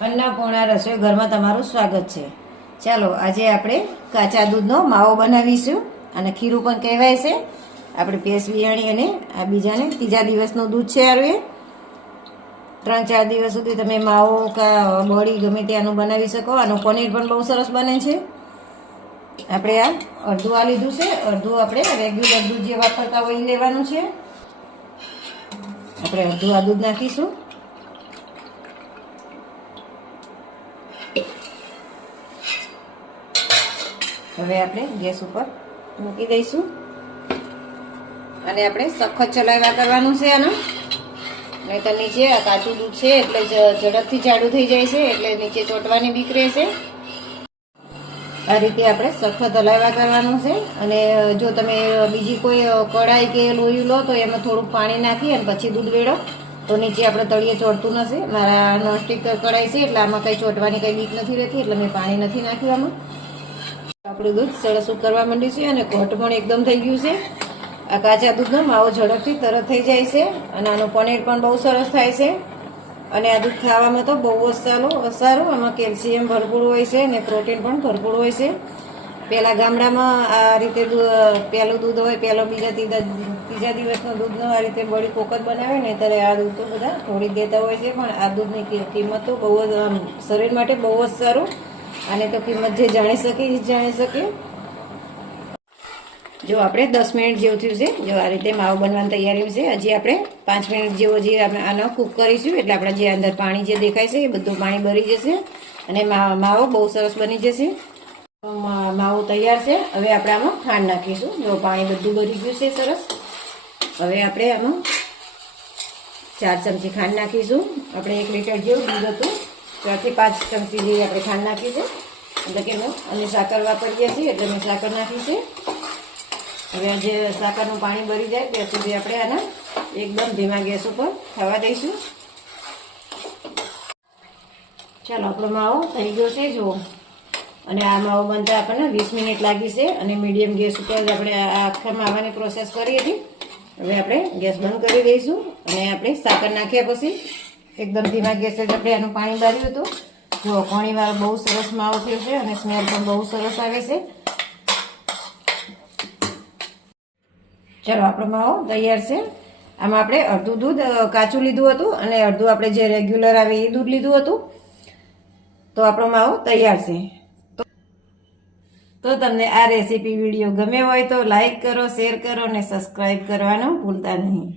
અન્નપૂર્ણા રસોઈ ઘરમાં તમારું સ્વાગત છે। ચાલો આજે આપણે કાચા દૂધનો માવો બનાવીશું અને ખીરું પણ કહેવાય છે। આપણે ભેંસ વિયાણી અને આ બીજાને ત્રીજા દિવસનું દૂધ છે। આરું 3-4 દિવસ સુધી તમે માવો કા બળી ગમે ત્યાંનું બનાવી શકો। આનું પનીર પણ બહુ સરસ બને છે। આપણે આ અડધું આ લીધું છે, અડધું આપણે રેગ્યુલર દૂધ જે વાપરતા હોય એ લેવાનું છે। આપણે અડધું આ દૂધ નાખીશું। હવે આપણે ગેસ ઉપર મૂકી દઈશું અને આપણે સખત ચલાવ્યા કરવાનું છે આનું, નહીં તો નીચે આ કાચું દૂધ છે એટલે ઝડપથી જાડું થઈ જાય છે, એટલે નીચે ચોંટવાની બીક રહેશે। આ રીતે આપણે સખત હલાવ્યા કરવાનું છે। અને જો તમે બીજી કોઈ કઢાઈ કે લોહી લો તો એમાં થોડુંક પાણી નાખી અને પછી દૂધ વેડો તો નીચે આપણે તળિયે ચોંટતું નથી। મારા નોનસ્ટિક કઢાઈ છે એટલે આમાં કંઈ ચોંટવાની કંઈ બીક નથી રહેતી, એટલે મેં પાણી નથી નાખ્યું આમાં। આપણું દૂધ સરસ ઉકળવા માંડ્યું છે અને ઘટ પણ એકદમ થઈ ગયું છે। આ કાચા દૂધનો માવો ઝડપથી તરત થઈ જાય છે અને આનું પનીર પણ બહુ સરસ થાય છે। અને આ દૂધ ખાવામાં તો બહુ જ સારું, આમાં કેલ્શિયમ ભરપૂર હોય છે અને પ્રોટીન પણ ભરપૂર હોય છે। પહેલાં ગામડામાં આ રીતે પહેલું દૂધ હોય, ત્રીજા દિવસનું દૂધનો આ રીતે બળી કોકત બનાવે ને ત્યારે આ દૂધ તો બધા થોડી દેતા હોય છે, પણ આ દૂધની કિંમત તો બહુ જ શરીર માટે બહુ જ સારું। આને તો કિંમત જે જાણી શકે એ જ જાણી શકે। જો આપણે 10 મિનિટ જેવું થયું છે, જો આ રીતે માવો બનવાની તૈયારી છે। હજી આપણે 5 મિનિટ જેવો જે આપણે આનો કૂક કરીશું એટલે આપણે જે અંદર પાણી જે દેખાય છે એ બધું પાણી ભરી જશે અને માવો બહુ સરસ બની જશે। માવો તૈયાર છે। હવે આપણે આમાં ખાંડ નાખીશું। જો પાણી બધું ભરી ગયું છે સરસ। હવે આપણે આમાં 4 ચમચી ખાંડ નાખીશું। આપણે 1 લીટર જેવું દૂધ હતું, 4 થી 5 ચમચી જેવી આપણે ખાંડ નાખી છે, એટલે કે અમે સાકર વાપરીએ છીએ એટલે મેં સાકર નાખી છે। હવે જે સાકરનું પાણી ભરી જાય ત્યાં સુધી આપણે આને એકદમ ધીમા ગેસ ઉપર થવા દઈશું। ચાલો આપણો માવો થઈ ગયો છે જુઓ, અને આ માવો બનતા આપણને 20 મિનિટ લાગી છે અને મીડિયમ ગેસ ઉપર આપણે આ આખા માવાની પ્રોસેસ કરી હતી। હવે આપણે ગેસ બંધ કરી દઈશું અને આપણે સાકર નાખ્યા પછી એકદમ ધીમા ગેસે જ આપણે આનું પાણી બાર્યું હતું। જો ઘણીવાર બહુ સરસ માવો થયો છે અને સ્મેલ પણ બહુ સરસ આવે છે। ચાલો આપણો માવો તૈયાર છે। આમાં આપણે અડધું દૂધ કાચું લીધું હતું અને અડધું આપણે જે રેગ્યુલર આવે એ દૂધ લીધું હતું, તો આપણો માવો તૈયાર છે। તો તમને આ રેસીપી વિડીયો ગમે હોય તો લાઈક કરો, શેર કરો અને સબસ્ક્રાઈબ કરવાનું ભૂલતા નહીં।